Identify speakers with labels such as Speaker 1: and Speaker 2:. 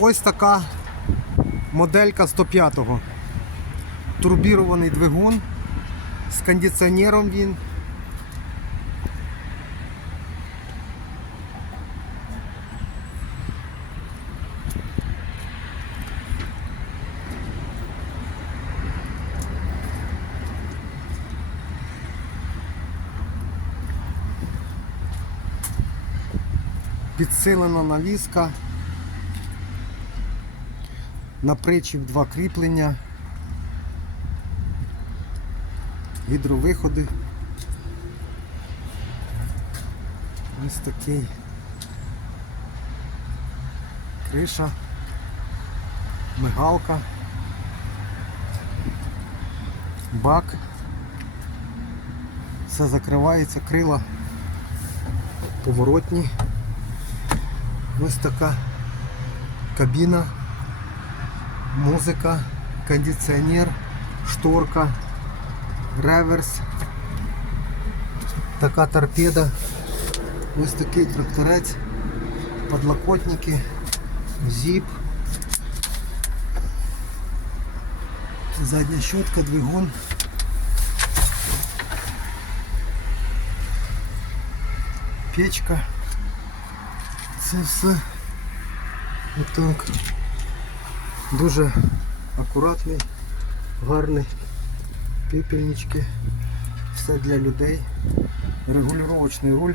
Speaker 1: Ось така моделька 105-го. Турбірований двигун. З кондиціонером він. Підсилена навіска. На причіп два кріплення. Гідровиходи. Ось такий. Криша. Мигалка. Бак. Все закривається, крила поворотні. Ось така кабіна, музика, кондиціонер, шторка, реверс, така торпеда, ось такий тракторець, подлокотники, зіп, задня щотка, двигун. Печка. Це все отак. Дуже акуратний, гарний. Пепельнички. Все для людей. Регулювачний руль.